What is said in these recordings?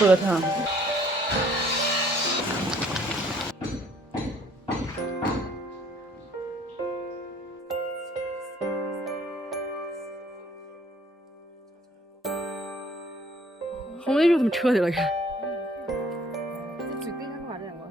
白糖。红的就这么扯的了，看。这最对上话这样个。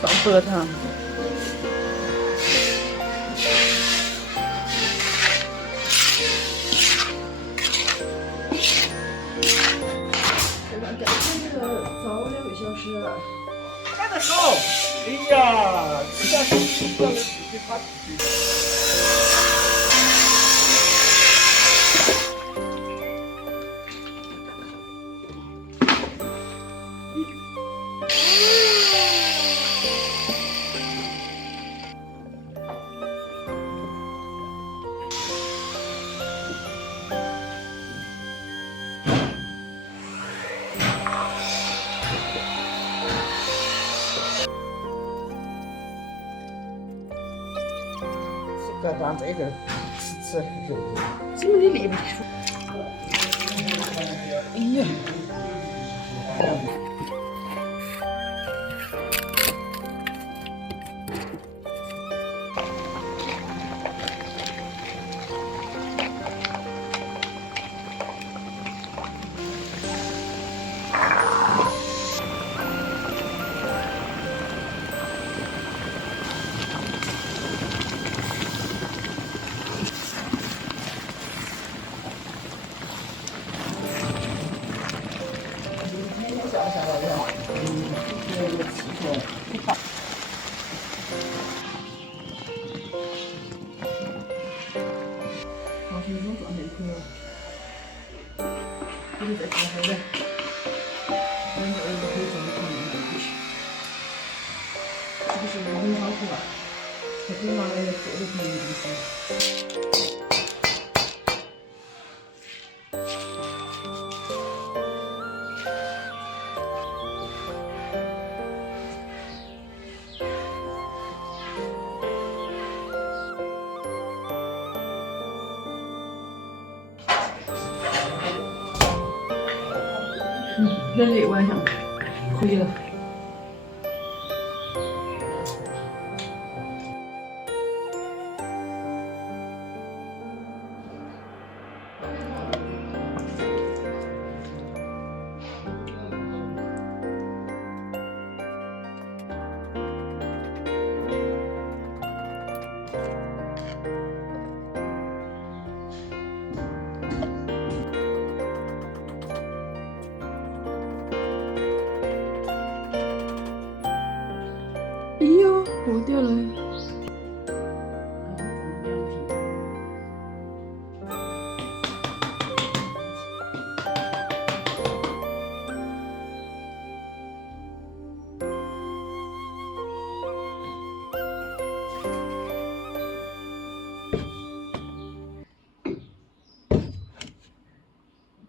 放白糖。这个早2个小时。干得好！哎呀，吃下去不要自己发出去。这当这个吃肉。怎么你立不住？哎呀！放心，这种状态就可以了。不是再吃还得，2个人都可以做的可以回去。这个是冷藏库啊，它可以拿来做的可以的东西。人类晚上回了。哎呀，忘掉了。